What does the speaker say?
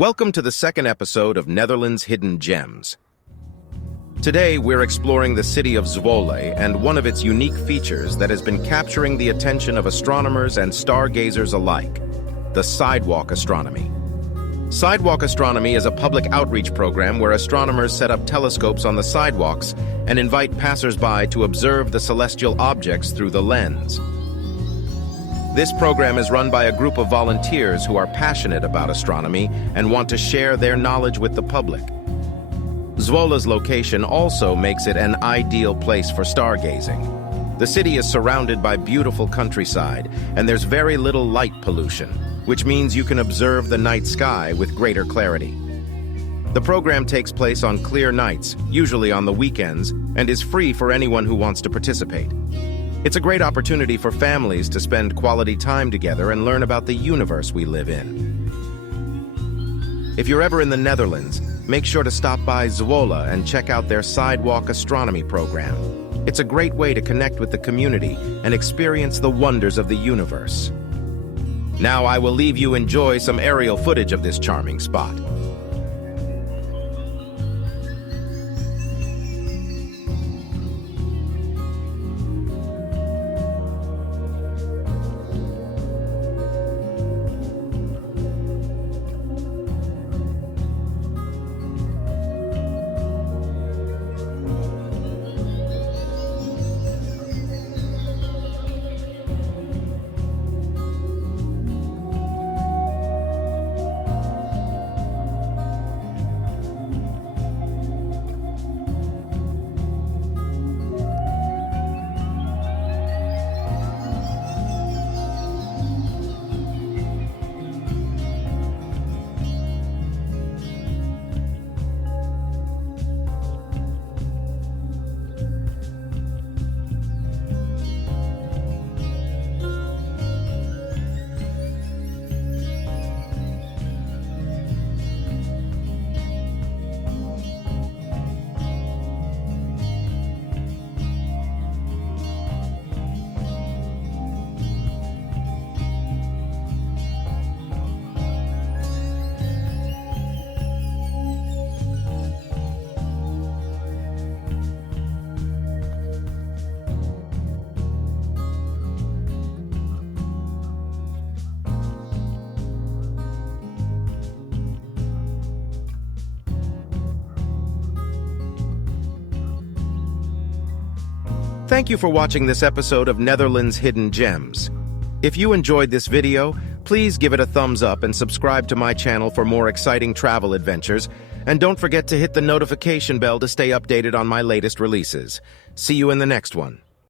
Welcome to the second episode of Netherlands' Hidden Gems. Today, we're exploring the city of Zwolle and one of its unique features that has been capturing the attention of astronomers and stargazers alike, the Sidewalk Astronomy. Sidewalk Astronomy is a public outreach program where astronomers set up telescopes on the sidewalks and invite passers-by to observe the celestial objects through the lens. This program is run by a group of volunteers who are passionate about astronomy and want to share their knowledge with the public. Zwolle's location also makes it an ideal place for stargazing. The city is surrounded by beautiful countryside, and there's very little light pollution, which means you can observe the night sky with greater clarity. The program takes place on clear nights, usually on the weekends, and is free for anyone who wants to participate. It's a great opportunity for families to spend quality time together and learn about the universe we live in. If you're ever in the Netherlands, make sure to stop by Zwolle and check out their Sidewalk Astronomy program. It's a great way to connect with the community and experience the wonders of the universe. Now I will leave you enjoy some aerial footage of this charming spot. Thank you for watching this episode of Netherlands' Hidden Gems. If you enjoyed this video, please give it a thumbs up and subscribe to my channel for more exciting travel adventures. And don't forget to hit the notification bell to stay updated on my latest releases. See you in the next one.